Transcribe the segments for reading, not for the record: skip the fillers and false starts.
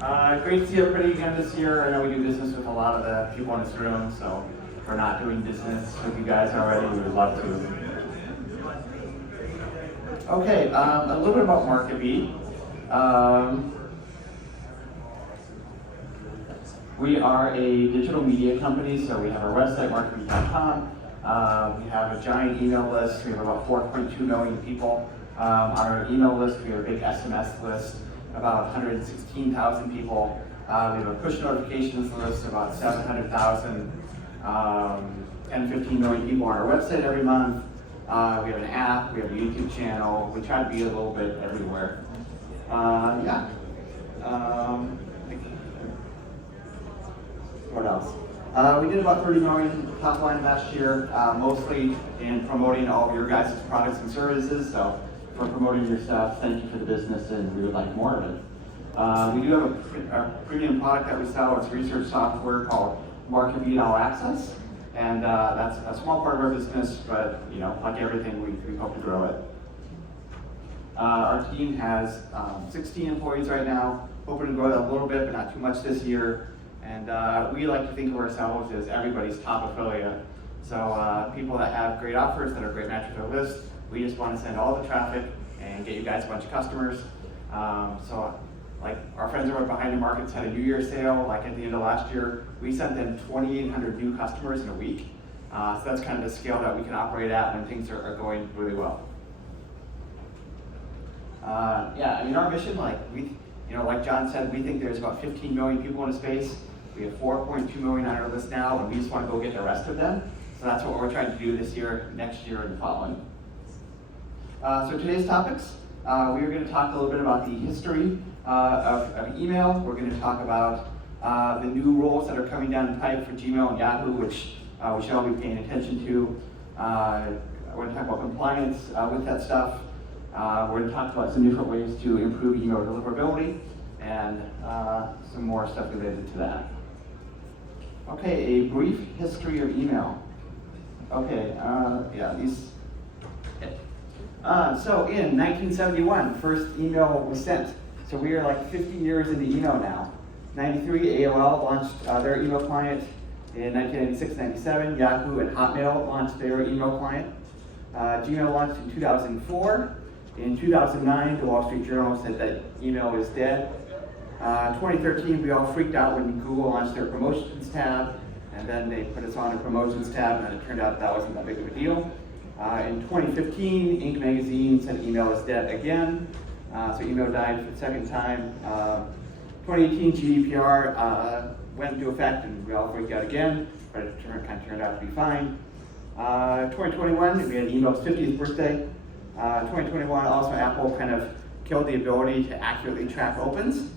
Great to see everybody again this year. I know we do business with a lot of the people in this room, so if we're not doing business with you guys already, we would love to. Okay, a little bit about MarketBeat. We are a digital media company, so we have our website, marketbeat.com. We have a giant email list. We have about 4.2 million people on our email list. We have a big SMS list, about 116,000 people. We have a push notifications list, about 700,000, 15 million people on our website every month. We have an app, we have a YouTube channel. We try to be a little bit everywhere. What else? We did about 30 million top line last year, mostly in promoting all of your guys' products and services. So for promoting your stuff, thank you for the business, and we would like more of it. We do have a premium product that we sell. It's research software called MarketBeat All Access, and that's a small part of our business, but like everything, we hope to grow it. Our team has 16 employees right now, hoping to grow that a little bit, but not too much this year. And we like to think of ourselves as everybody's top affiliate. So people that have great offers, that are great match with our list, we just want to send all the traffic and get you guys a bunch of customers. So like our friends over Behind the Markets had a New Year's sale, like at the end of last year. We sent them 2,800 new customers in a week. So that's kind of the scale that we can operate at when things are going really well. Our mission, like John said, we think there's about 15 million people in the space. We have 4.2 million on our list now, and we just want to go get the rest of them. So that's what we're trying to do this year, next year, and following. So today's topics, we are going to talk a little bit about the history of email. We're going to talk about the new rules that are coming down the pipe for Gmail and Yahoo, which we should all be paying attention to. We're going to talk about compliance with that stuff. We're going to talk about some different ways to improve email deliverability, and some more stuff related to that. Okay, a brief history of email. Okay, so in 1971, first email was sent. So we are like 50 years into email now. 93, AOL launched their email client. In 1996-97, Yahoo and Hotmail launched their email client. Gmail launched in 2004. In 2009, the Wall Street Journal said that email is dead. 2013, we all freaked out when Google launched their promotions tab, and then they put us on a promotions tab, and it turned out that wasn't that big of a deal. In 2015, Inc. magazine said email is dead again, so email died for the second time. 2018, GDPR went into effect, and we all freaked out again, but it kind of turned out to be fine. 2021, we had email's 50th birthday. 2021, also Apple kind of killed the ability to accurately track opens,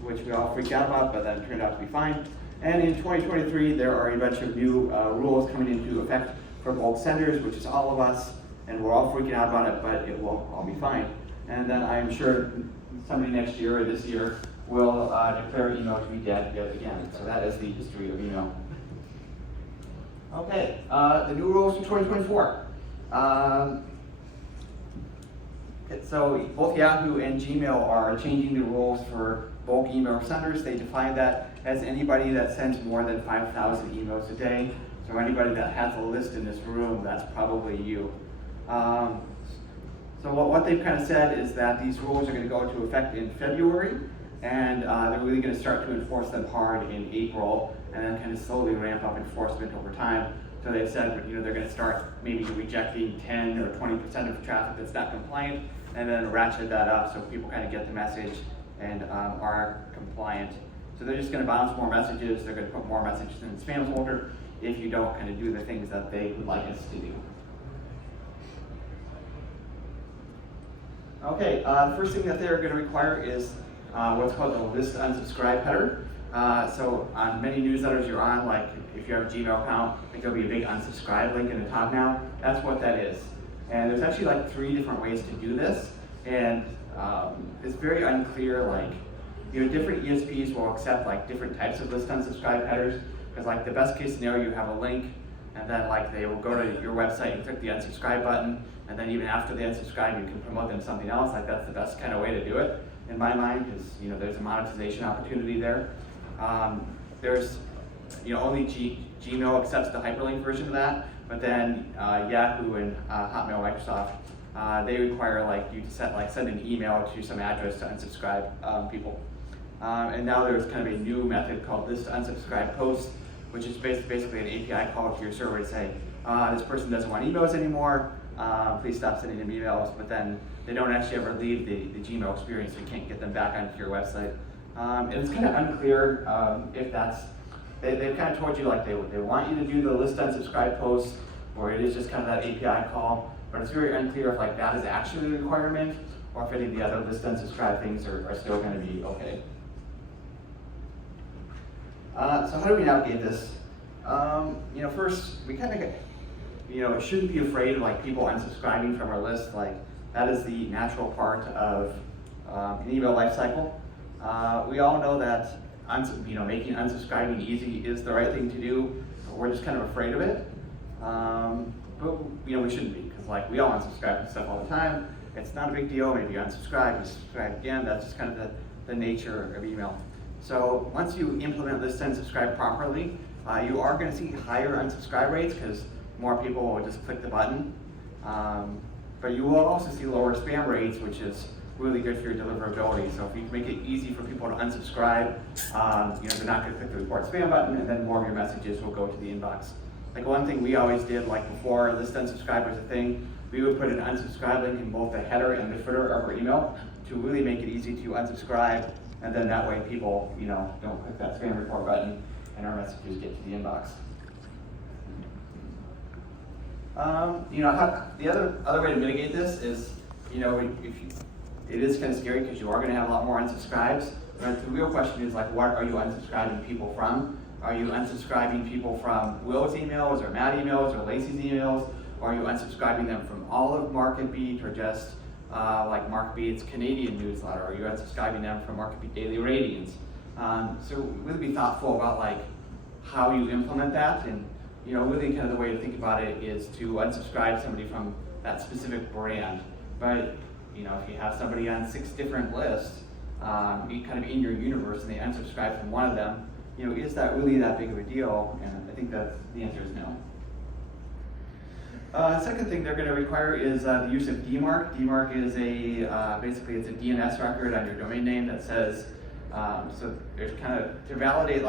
which we all freaked out about, but then turned out to be fine. And in 2023, there are a bunch of new rules coming into effect for bulk senders, which is all of us, and we're all freaking out about it, but it will all be fine. And then I'm sure somebody next year or this year will declare email to be dead yet again. So that is the history of email. Okay, the new rules for 2024. So both Yahoo and Gmail are changing the rules for bulk email senders. They define that as anybody that sends more than 5,000 emails a day. So anybody that has a list in this room, that's probably you. So what they've kind of said is that these rules are going to go into effect in February, and they're really going to start to enforce them hard in April, and then kind of slowly ramp up enforcement over time. So they've said they're going to start maybe rejecting 10 or 20% of traffic that's not compliant, and then ratchet that up so people kind of get the message and are compliant. So they're just going to bounce more messages. They're going to put more messages in the spam folder if you don't kind of do the things that they would like us to do. Okay, the first thing that they're going to require is what's called the list unsubscribe header. So on many newsletters you're on, like if you have a Gmail account, I think there'll be a big unsubscribe link in the top now. That's what that is. And there's actually like 3 different ways to do this. And it's very unclear, like, different ESPs will accept like different types of list unsubscribe headers. Because like the best case scenario, you have a link, and then like they will go to your website and click the unsubscribe button, and then even after they unsubscribe, you can promote them something else. Like that's the best kind of way to do it. in my mind, because there's a monetization opportunity there. There's only Gmail accepts the hyperlink version of that, but then Yahoo and Hotmail, Microsoft, they require you to send an email to some address to unsubscribe people. And now there's kind of a new method called list to unsubscribe post, which is basically an API call to your server to say, this person doesn't want emails anymore, please stop sending them emails, but then they don't actually ever leave the Gmail experience, so you can't get them back onto your website. And it's kind of unclear if that's, they've kind of told you they want you to do the list to unsubscribe post, or it is just kind of that API call, but it's very unclear if that is actually a requirement, or if any of the other list to unsubscribe things are still going to be okay. So how do we navigate this? First, we kind of shouldn't be afraid of people unsubscribing from our list. That is the natural part of an email lifecycle. We all know that making unsubscribing easy is the right thing to do. We're just kind of afraid of it, but we shouldn't be, because we all unsubscribe and stuff all the time. It's not a big deal. Maybe you unsubscribe, you subscribe again. That's just kind of the nature of email. So once you implement list to unsubscribe properly, you are going to see higher unsubscribe rates because more people will just click the button. But you will also see lower spam rates, which is really good for your deliverability. So if you make it easy for people to unsubscribe, they're not going to click the report spam button, and then more of your messages will go to the inbox. One thing we always did, before list to unsubscribe was a thing, we would put an unsubscribe link in both the header and the footer of our email to really make it easy to unsubscribe, and then that way people, don't click that spam report button and our messages get to the inbox. The other way to mitigate this is, it is kind of scary because you are going to have a lot more unsubscribes. But the real question is what are you unsubscribing people from? Are you unsubscribing people from Will's emails or Matt emails or Lacey's emails? Or are you unsubscribing them from all of MarketBeat or just MarketBeat's Canadian newsletter? Are you unsubscribing them from MarketBeat Daily Ratings? So really be thoughtful about how you implement that, and really kind of the way to think about it is to unsubscribe somebody from that specific brand. But if you have somebody on 6 different lists, kind of in your universe, and they unsubscribe from one of them, is that really that big of a deal? And I think that the answer is no. Second thing they're going to require is the use of DMARC. DMARC is basically it's a DNS record on your domain name that says, so there's kind of, to validate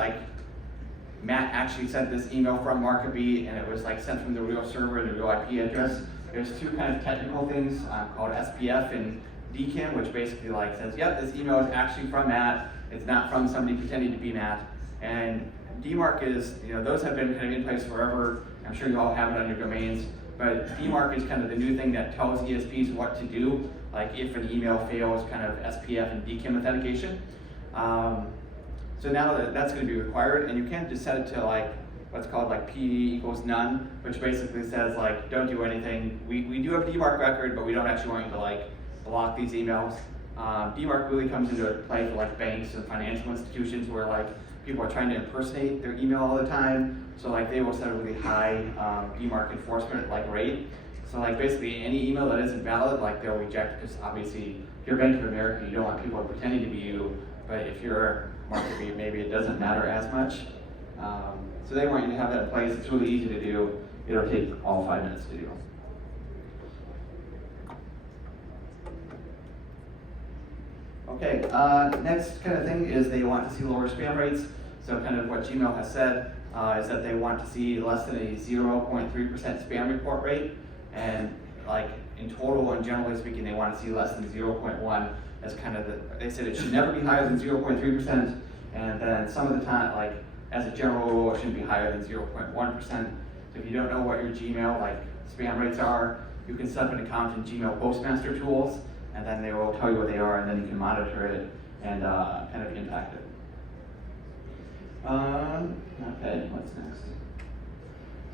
Matt actually sent this email from MarketBeat and it was sent from the real server and the real IP address. There's 2 kind of technical things called SPF and DKIM, which basically says, yep, this email is actually from Matt. It's not from somebody pretending to be Matt. And DMARC is, those have been kind of in place forever. I'm sure you all have it on your domains. But DMARC is kind of the new thing that tells ESPs what to do, if an email fails, kind of SPF and DKIM authentication. So now that's going to be required, and you can't just set it to what's called PD equals none, which basically says don't do anything. We do have DMARC record, but we don't actually want you to block these emails. DMARC really comes into play for banks and financial institutions where people are trying to impersonate their email all the time. So they will set a really high DMARC enforcement rate. So basically any email that isn't valid, they'll reject, because obviously if you're Bank of America, you don't want people pretending to be you. But if you're MarketBeat, maybe it doesn't matter as much. So they want you to have that in place. It's really easy to do. It'll take all 5 minutes to do. Okay, next kind of thing is they want to see lower spam rates. So kind of what Gmail has said is that they want to see less than a 0.3% spam report rate. And in total and generally speaking, they want to see less than 0.1 as kind of they said it should never be higher than 0.3%. And then some of the time, as a general rule, it shouldn't be higher than 0.1%. So if you don't know what your Gmail spam rates are, you can set up an account in Gmail Postmaster Tools, and then they will tell you what they are, and then you can monitor it and kind of impact it. Okay, what's next?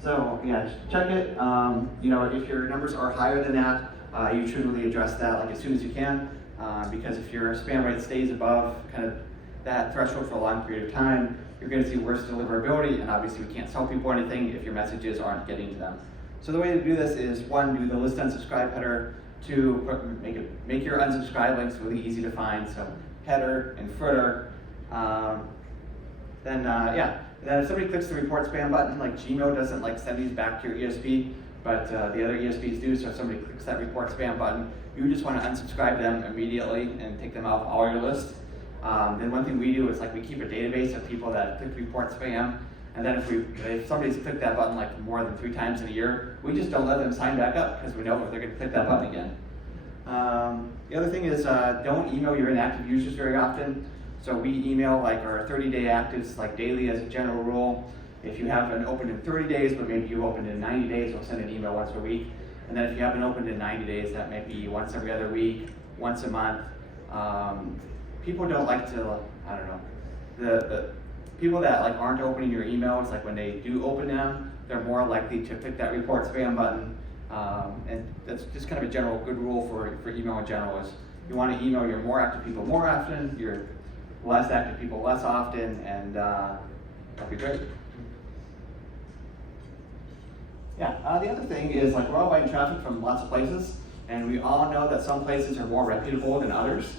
So yeah, check it. If your numbers are higher than that, you should really address that as soon as you can, because if your spam rate stays above kind of that threshold for a long period of time, you're going to see worse deliverability, and obviously we can't sell people anything if your messages aren't getting to them. So the way to do this is, 1, do the list unsubscribe header, to make your unsubscribe links really easy to find. So header and footer. Then if somebody clicks the report spam button, like Gmail doesn't like send these back to your ESP, but the other ESPs do. So if somebody clicks that report spam button, you just want to unsubscribe them immediately and take them off all your list. Then one thing we do is like we keep a database of people that click report spam, and then if somebody's clicked that button like more than 3 times in a year, we just don't let them sign back up because we know if they're going to click that button again. The other thing is don't email your inactive users very often. So we email like our 30-day actives like daily as a general rule. If you haven't opened in 30 days, but maybe you opened in 90 days, we'll send an email once a week. And then if you haven't opened in 90 days, that might be once every other week, once a month. People don't like to, I don't know, the people that like aren't opening your emails, like when they do open them, they're more likely to click that report spam button. And that's just kind of a general good rule for email in general is you want to email your more active people more often, your less active people less often, and that'd be great. Yeah, the other thing is like we're all buying traffic from lots of places, and we all know that some places are more reputable than others.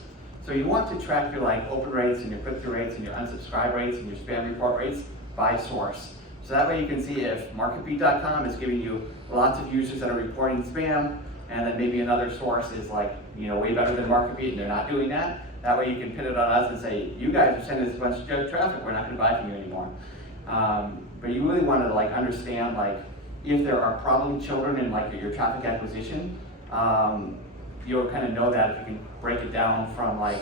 So you want to track your like open rates and your click-through rates and your unsubscribe rates and your spam report rates by source. So that way you can see if MarketBeat.com is giving you lots of users that are reporting spam, and then maybe another source is like, way better than MarketBeat and they're not doing that. That way you can pin it on us and say, you guys are sending us a bunch of junk traffic, we're not going to buy from you anymore. But you really want to like understand like if there are problem children in like your traffic acquisition, you'll kind of know that if you can break it down from like,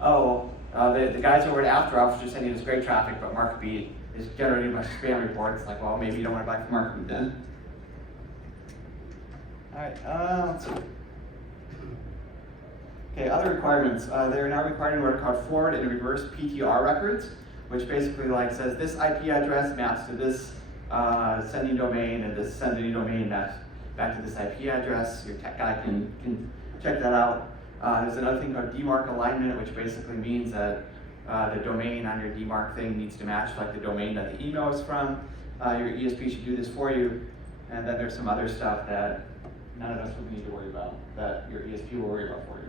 the guys over at After Hours are sending us great traffic, but MarketBeat is generating a bunch of spam reports. Like, well, maybe you don't want to buy from MarketBeat then. All right, let's see. Okay, other requirements. They're now requiring what are called forward and reverse PTR records, which basically like says this IP address maps to this sending domain, and this sending domain maps back to this IP address. Your tech guy can check that out. There's another thing called DMARC alignment, which basically means that the domain on your DMARC thing needs to match like the domain that the email is from. Your ESP should do this for you. And then there's some other stuff that none of us would need to worry about, that your ESP will worry about for you.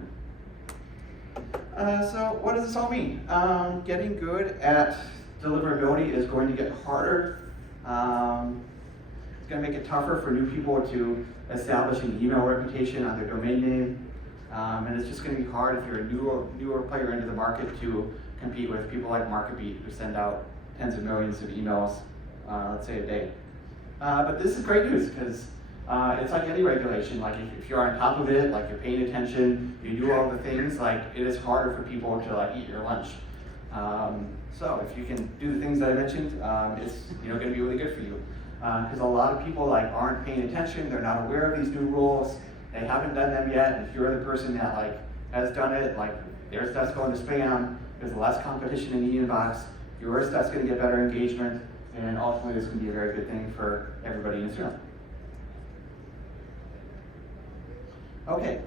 So what does this all mean? Getting good at deliverability is going to get harder. It's going to make it tougher for new people to establish an email reputation on their domain name. And it's just going to be hard if you're a newer player into the market to compete with people like MarketBeat who send out tens of millions of emails, let's say a day. But this is great news because it's like any regulation. Like if you're on top of it, like you're paying attention, you do all the things, like it is harder for people to like eat your lunch. So if you can do the things that I mentioned, it's going to be really good for you. Because a lot of people like aren't paying attention, they're not aware of these new rules, they haven't done them yet, and if you're the person that like has done it, like their stuff's going to spam, there's less competition in the inbox, your stuff's going to get better engagement, and ultimately this can be a very good thing for everybody in Israel. Okay,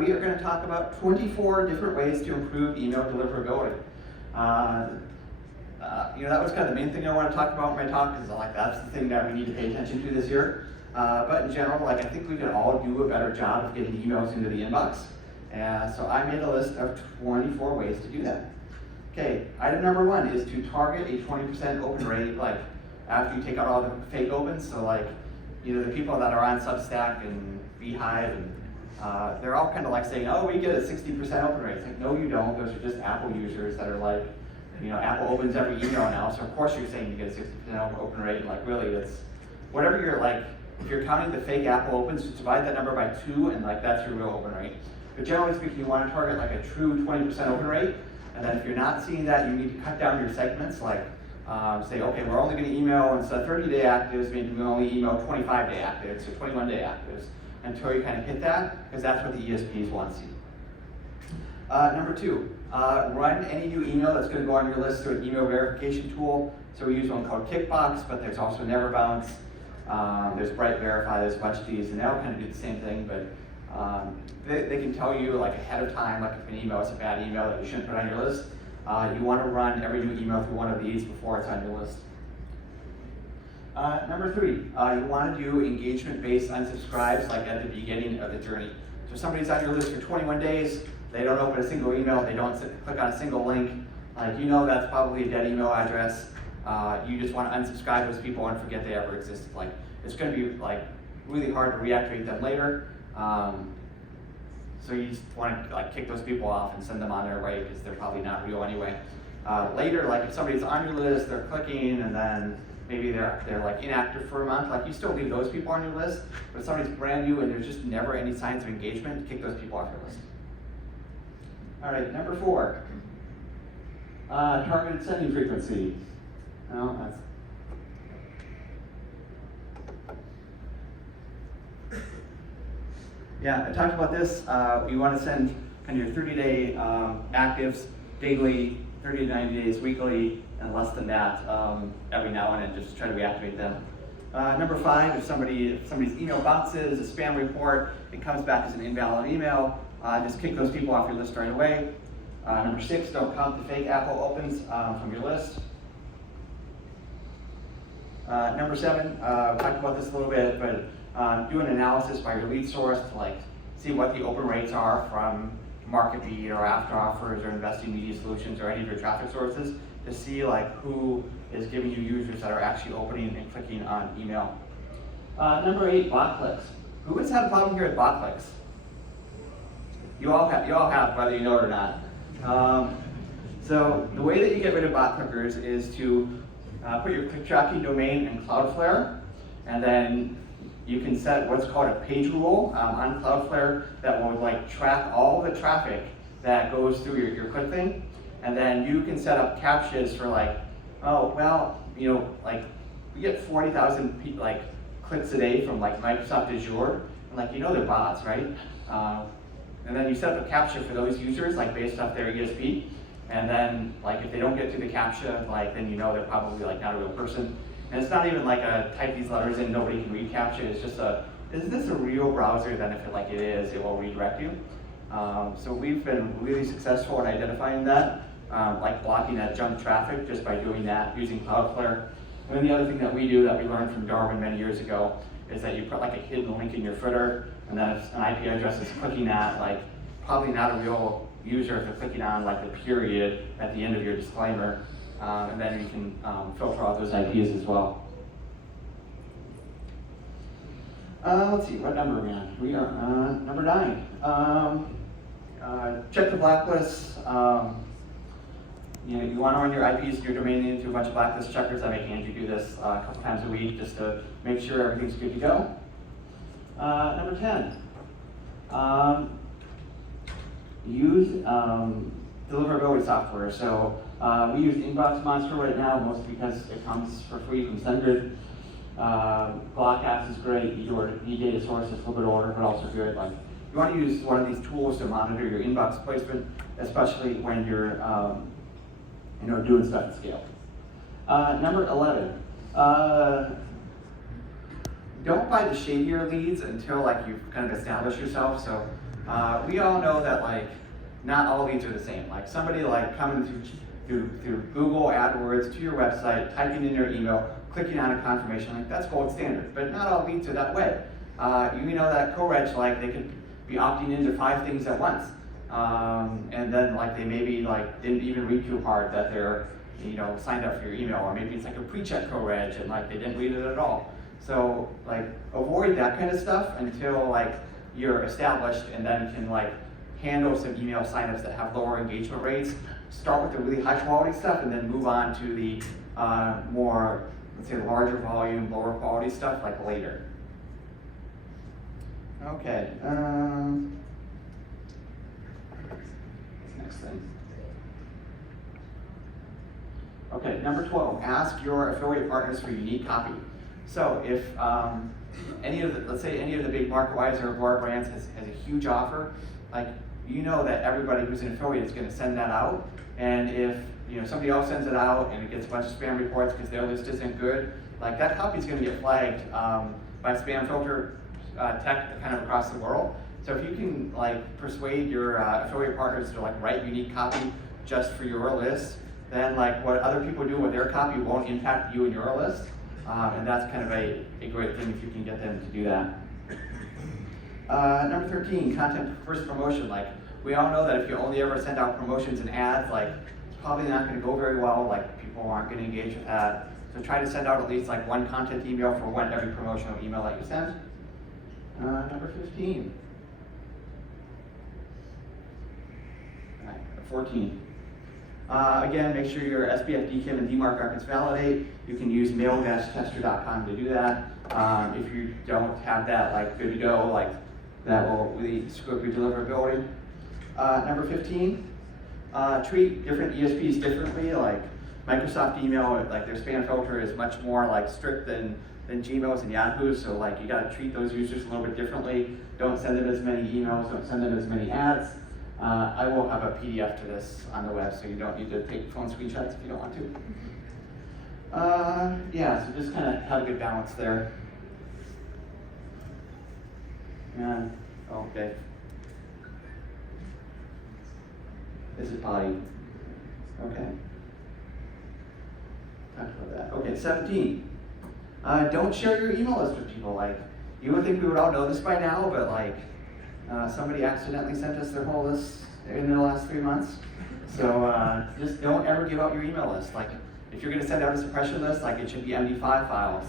we are going to talk about 24 different ways to improve email deliverability. That was kind of the main thing I want to talk about in my talk, because like that's the thing that we need to pay attention to this year. But in general, like I think we can all do a better job of getting emails into the inbox. So I made a list of 24 ways to do that. Okay, item number 1 is to target a 20% open rate, like after you take out all the fake opens. So like, the people that are on Substack and Beehive, and they're all kind of like saying, oh, we get a 60% open rate. It's like, no, you don't. Those are just Apple users that are like, Apple opens every email now, so of course you're saying you get a 60% open rate. Like really, it's whatever you're like. If you're counting the fake Apple opens, just divide that number by 2, and like that's your real open rate. But generally speaking, you want to target like a true 20% open rate. And then if you're not seeing that, you need to cut down your segments. Like say, okay, we're only going to email instead of 30-day actives, maybe we only email 25-day actives or 21-day actives until you kind of hit that, because that's what the ESPs want to see. Number 2, run any new email that's going to go on your list through an email verification tool. So we use one called Kickbox, but there's also Never Bounce. There's Bright Verify, there's a bunch of these, and they all kind of do the same thing, but they can tell you like ahead of time, like if an email is a bad email that you shouldn't put on your list. You want to run every new email through one of these before it's on your list. Number 3, you want to do engagement-based unsubscribes like at the beginning of the journey. So if somebody's on your list for 21 days, they don't open a single email, they don't click on a single link, like you know that's probably a dead email address. You just want to unsubscribe those people and forget they ever existed. Like it's going to be like really hard to reactivate them later. So you just want to like kick those people off and send them on their way because they're probably not real anyway. Later, like if somebody's on your list, they're clicking, and then maybe they're like inactive for a month, like you still leave those people on your list. But if somebody's brand new and there's just never any signs of engagement, kick those people off your list. All right, number 4, targeted sending frequency. No, that's. Yeah, I talked about this. You want to send kind of your 30-day actives daily, 30 to 90 days weekly, and less than that every now and then, just try to reactivate them. Number 5, if somebody's email bounces, a spam report, it comes back as an invalid email, just kick those people off your list right away. Number 6, don't count the fake Apple opens from your list. Number 7, talked about this a little bit, but do an analysis by your lead source to like see what the open rates are from MarketBeat or After Offers or Investing Media Solutions or any of your traffic sources to see like who is giving you users that are actually opening and clicking on email. Number 8, bot clicks. Who has had a problem here with bot clicks? You all have, whether you know it or not. So the way that you get rid of bot clickers is to put your click tracking domain in Cloudflare, and then you can set what's called a page rule on Cloudflare that will like track all the traffic that goes through your click thing, and then you can set up captchas for like, oh well, you know, like we get 40,000 like clicks a day from like Microsoft Azure, and like you know they're bots, right? And then you set up a captcha for those users like based off their ESP, and then like if they don't get through the captcha, like then you know they're probably like not a real person. And it's not even like a type these letters in, nobody can read captcha. It's just a, is this a real browser? Then if it is, it will redirect you. So we've been really successful in identifying that, like blocking that junk traffic just by doing that using Cloudflare. And then the other thing that we do that we learned from Darwin many years ago is that you put like a hidden link in your footer, and then if an IP address is clicking that, like probably not a real user if they're clicking on like the period at the end of your disclaimer. And then you can filter out those IPs as well. Let's see, what number are we on? We are number 9. Check the blacklists. You want to run your IPs and your domain name to a bunch of blacklist checkers. I make Andrew do this a couple times a week just to make sure everything's good to go. Number 10. Use deliverability software. So we use Inbox Monster right now, mostly because it comes for free from SendGrid. Block Apps is great. eData Source is a little bit older, but also good. Like you want to use one of these tools to monitor your inbox placement, especially when you're doing stuff at scale. Number 11. Don't buy the shadier leads until like you've kind of established yourself. So we all know that like not all leads are the same. Like somebody like coming through Google AdWords to your website, typing in your email, clicking on a confirmation, like that's gold standard. But not all leads are that way. You know that co-reg, like they could be opting into 5 things at once. And then like they maybe like didn't even read too hard that they're signed up for your email, or maybe it's like a pre-check co-reg and like they didn't read it at all. So like avoid that kind of stuff until like you're established and then can like handle some email signups that have lower engagement rates. Start with the really high quality stuff and then move on to the more, let's say, larger volume, lower quality stuff like later. Okay. Next thing. Okay, number 12, ask your affiliate partners for unique copy. So if let's say any of the big MarketWise or Agora brands has a huge offer, like you know that everybody who's an affiliate is going to send that out, and if somebody else sends it out and it gets a bunch of spam reports because their list isn't good, like that copy is going to get flagged by spam filter tech kind of across the world. So if you can like persuade your affiliate partners to like write unique copy just for your list, then like what other people do with their copy won't impact you and your list. And that's kind of a great thing if you can get them to do that. Number 13, content first promotion. Like, we all know that if you only ever send out promotions and ads, like, it's probably not going to go very well. Like, people aren't going to engage with that. So try to send out at least like one content email for every promotional email that you send. Number 15. 14. Again, make sure your SPF, DKIM, and DMARC records validate. You can use mail-tester.com to do that. If you don't have that like good to go, like that will really screw up your deliverability. Number 15, treat different ESPs differently. Like Microsoft email, like their spam filter is much more like strict than Gmail's and Yahoo's. So like you got to treat those users a little bit differently. Don't send them as many emails. Don't send them as many ads. I will have a PDF to this on the web, so you don't need to take phone screenshots if you don't want to. Yeah, so just kind of have a good balance there. And, okay. This is body. Okay. Talked about that. Okay, 17. Don't share your email list with people. Like, you would think we would all know this by now, but like, somebody accidentally sent us their whole list in the last 3 months. So just don't ever give out your email list. Like, if you're going to send out a suppression list, like it should be MD5 files.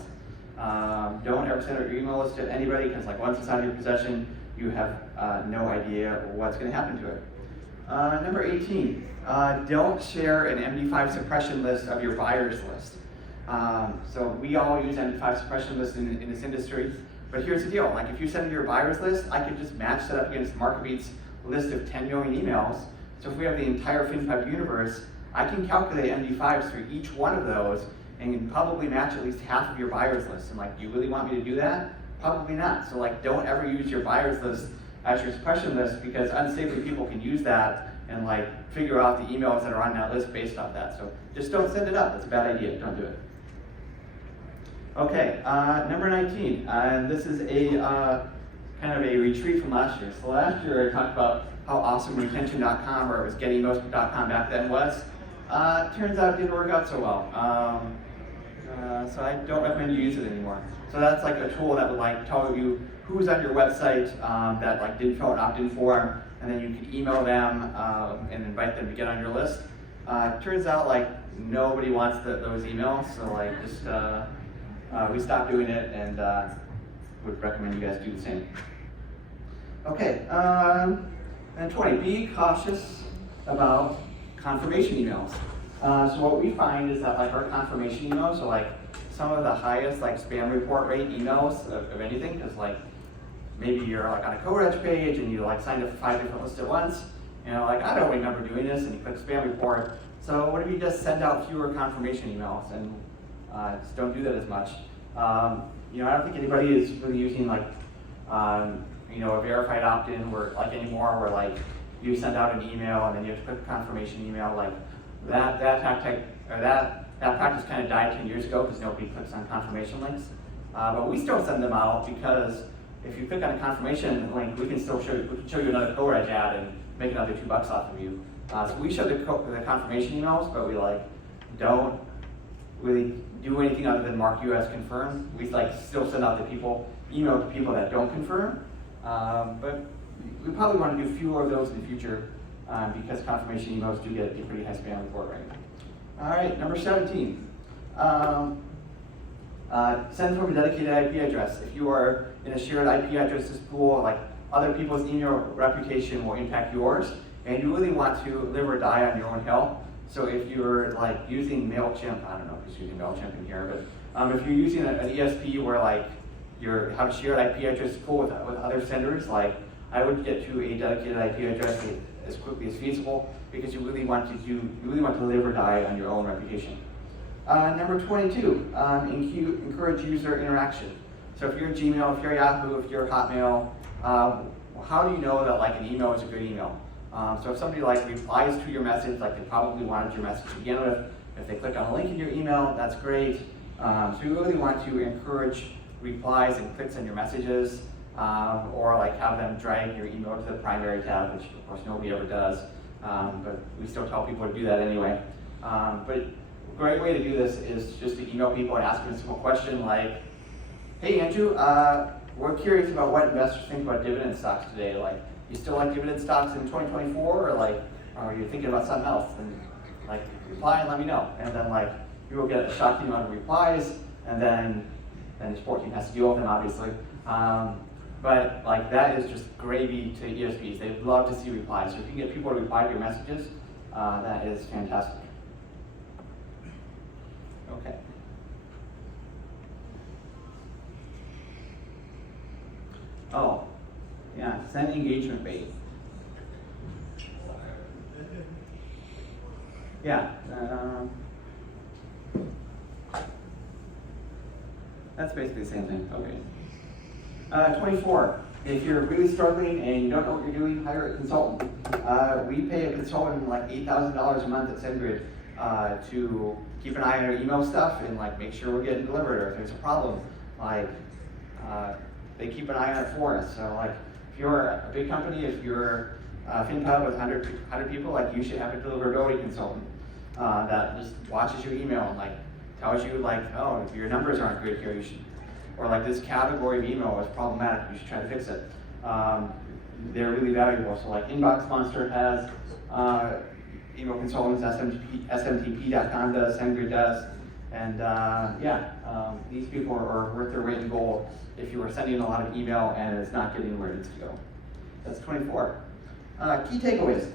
Don't ever send out your email list to anybody, because like once it's out of your possession, you have no idea what's going to happen to it. Number 18, don't share an MD5 suppression list of your buyers list. So we all use MD5 suppression lists in this industry. But here's the deal, like if you send me your buyers list, I could just match that up against MarketBeat's list of 10 million emails. So if we have the entire FinPub universe, I can calculate MD5s for each one of those and probably match at least half of your buyers list. And like, do you really want me to do that? Probably not. So like, don't ever use your buyers list as your suppression list, because unsafely people can use that and like figure out the emails that are on that list based off that. So just don't send it up. It's a bad idea. Don't do it. Okay, number 19, and this is a kind of a retreat from last year. So last year I talked about how awesome retention.com, or it was gettingmost.com back then was. Turns out it didn't work out so well. So I don't recommend you use it anymore. So that's like a tool that would like tell you who's on your website that like didn't fill an opt-in form, and then you can email them and invite them to get on your list. Turns out like nobody wants those emails, so like just we stopped doing it, and would recommend you guys do the same. Okay, and 20, be cautious about confirmation emails. So what we find is that like our confirmation emails are like some of the highest like spam report rate emails of anything, because like maybe you're like on a co-reg page and you like signed up for 5 different lists at once, and you're like, I don't remember doing this, and you click spam report. So what if you just send out fewer confirmation emails and just don't do that as much. You know, I don't think anybody is really using like, you know, a verified opt-in anymore, where like you send out an email and then you have to click confirmation email. Like that tactic or that practice kind of died 10 years ago because nobody clicks on confirmation links. But we still send them out, because if you click on a confirmation link, we can still show you another co-reg ad and make another $2 off of you. So we show the confirmation emails, but we like don't really do anything other than mark you as confirmed. We like still send out email to people that don't confirm, but we probably want to do fewer of those in the future because confirmation emails do get a pretty high spam report rate. All right, number 17. Send from a dedicated IP address. If you are in a shared IP addresses pool, like other people's email reputation will impact yours, and you really want to live or die on your own hill. So if you're like using MailChimp, I don't know who's using MailChimp in here, but if you're using an ESP where like you have a shared IP address pool with other senders, like I would get to a dedicated IP address as quickly as feasible, because you really want to live or die on your own reputation. Number 22, encourage user interaction. So if you're Gmail, if you're Yahoo, if you're Hotmail, how do you know that like an email is a good email? So if somebody like replies to your message, like they probably wanted your message to begin with. If they click on a link in your email, that's great. So you really want to encourage replies and clicks on your messages, or like have them drag your email to the primary tab, which of course nobody ever does, but we still tell people to do that anyway. But a great way to do this is just to email people and ask them a simple question like, hey Andrew, we're curious about what investors think about dividend stocks today. Like, you still like dividend stocks in 2024, or like, are you thinking about something else? And like, reply and let me know. And then like, you will get a shocking amount of replies, and then the sport team has to deal with them, obviously. But like, that is just gravy to ESPs. They love to see replies. So if you can get people to reply to your messages, that is fantastic. Okay. Oh, yeah, send engagement bait. Yeah. That's basically the same thing. Okay. 24. If you're really struggling and you don't know what you're doing, hire a consultant. We pay a consultant like $8,000 a month at SendGrid to keep an eye on our email stuff and like make sure we're getting delivered, or if there's a problem, like they keep an eye on it for us. So like, if you're a big company, if you're FinPub with 100 people, like you should have a deliverability consultant that just watches your email and like tells you like, oh, if your numbers aren't good here, you should, or like this category of email is problematic, you should try to fix it. They're really valuable. So like Inbox Monster has email consultants, smtp.com does, SendGrid does, and these people are worth their weight in gold if you are sending a lot of email and it's not getting where it needs to go. That's 24. Key takeaways.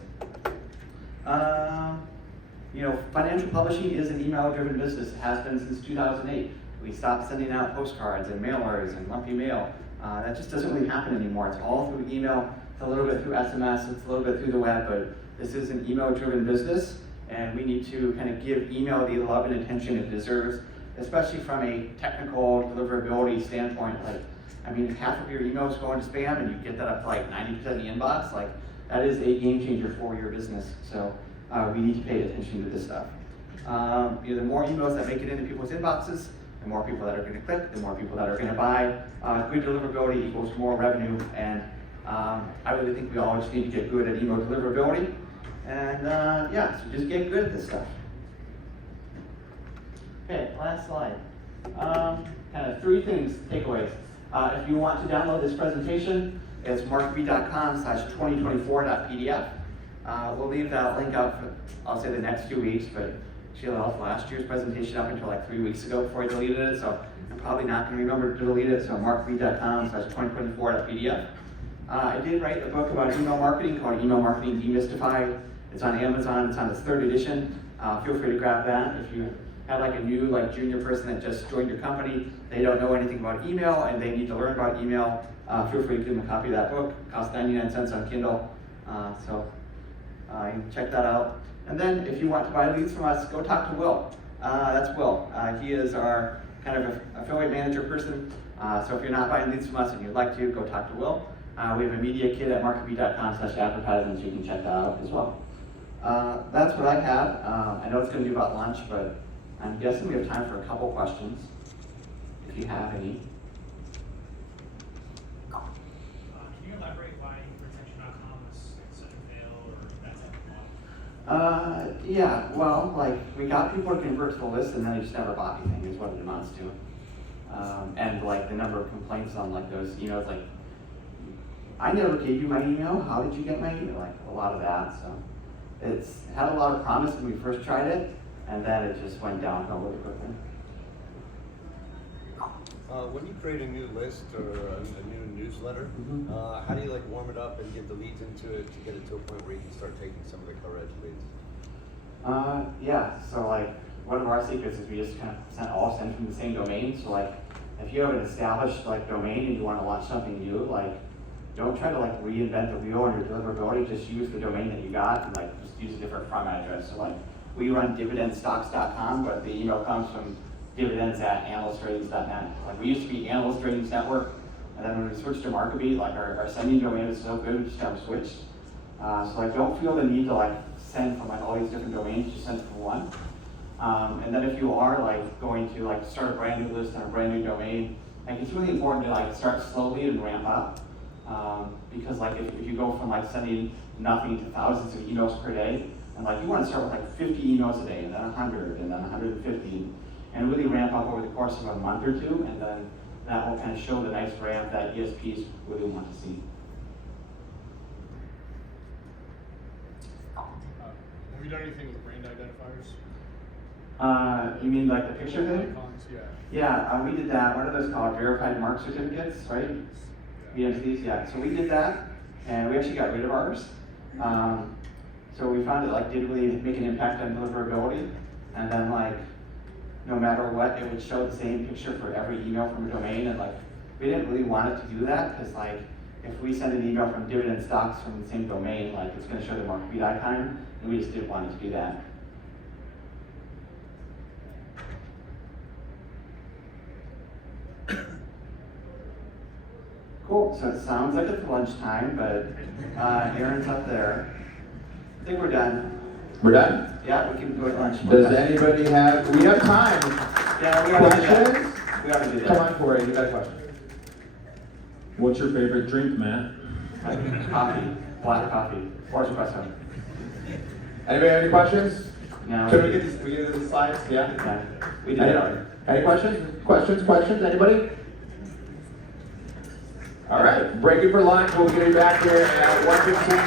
Financial publishing is an email-driven business. It has been since 2008. We stopped sending out postcards and mailers and lumpy mail. That just doesn't really happen anymore. It's all through email. It's a little bit through SMS. It's a little bit through the web, but this is an email-driven business, and we need to kind of give email the love and attention it deserves, especially from a technical deliverability standpoint. Like, I mean, if half of your emails go into spam and you get that up to like 90% of the inbox, like that is a game changer for your business. So we need to pay attention to this stuff. The more emails that make it into people's inboxes, the more people that are going to click, the more people that are going to buy. Good deliverability equals more revenue, and I really think we all just need to get good at email deliverability. And so just get good at this stuff. Okay, last slide. Kind of 3 things, takeaways. If you want to download this presentation, it's markb.com/2024.pdf. We'll leave that link up for, I'll say, the next 2 weeks, but Sheila left last year's presentation up until like 3 weeks ago before I deleted it, so I'm probably not going to remember to delete it, so markb.com/2024.pdf. I did write a book about email marketing called Email Marketing Demystified. It's on Amazon, it's on its 3rd edition. Feel free to grab that. If you have like a new junior person that just joined your company, they don't know anything about email and they need to learn about email, feel free to give them a copy of that book. It costs 99 cents on Kindle, so you can check that out. And then if you want to buy leads from us, go talk to Will. That's Will. He is our kind of affiliate manager person. So if you're not buying leads from us and you'd like to, go talk to Will. We have a media kit at marketb.com/advertising, so you can check that out as well. That's what I have. I know it's going to be about lunch, but I'm guessing we have time for a couple questions, if you have any. Can you elaborate why retention.com is such a fail, or that type of model? Yeah, well, like, we got people to convert to the list and then they just never bought anything, is what it amounts to. And like the number of complaints on like those emails, like, I never gave you my email, how did you get my email? Like a lot of that, so. It's had a lot of promise when we first tried it, and then it just went downhill really quickly. When you create a new list or a new newsletter, how do you like warm it up and get the leads into it to get it to a point where you can start taking some of the coverage leads? So like one of our secrets is we just kind of send from the same domain. So like if you have an established like domain and you want to launch something new, like don't try to like reinvent the wheel on your deliverability. Just use the domain that you got and like just use a different from address. So like we run dividendstocks.com, but the email comes from dividends@analystratings.net. Like we used to be Analyst Ratings Network, and then when we switched to Marketby, like our sending domain is so good, we just have switched. So like don't feel the need to like send from like all these different domains, just send from one. And then if you are like going to like start a brand new list on a brand new domain, like it's really important to like start slowly and ramp up. Because like if you go from like sending nothing to thousands of emails per day, and like you want to start with like 50 emails a day, and then 100, and then 150, and really ramp up over the course of a month or two, and then That will kind of show the nice ramp that ESPs really want to see. Have you done anything with brand identifiers? You mean like the picture thing? Icons, yeah. Yeah, we did that. What are those called? Verified mark certificates, right? VMCs, yeah. So we did that, and we actually got rid of ours. So we found it like did really make an impact on deliverability, and then like no matter what, it would show the same picture for every email from a domain, and like we didn't really want it to do that because like if we send an email from dividend stocks from the same domain, like it's going to show the mark read icon, and we just didn't want it to do that. Cool, so it sounds like it's lunchtime, but Aaron's up there. I think we're done. We're done? Yeah, we can go to lunch. Does anybody have, we have time. Yeah, we ought to do that. Questions? We ought to do Come that. on, Corey, you got a question. What's your favorite drink, Matt? Coffee, black coffee, or espresso. Anybody have any questions? No. Can we get these, we get these slides? Yeah? Yeah, we did it already. Any questions? Questions? Anybody? All right, break it for lunch. We'll get you back here at 1:15.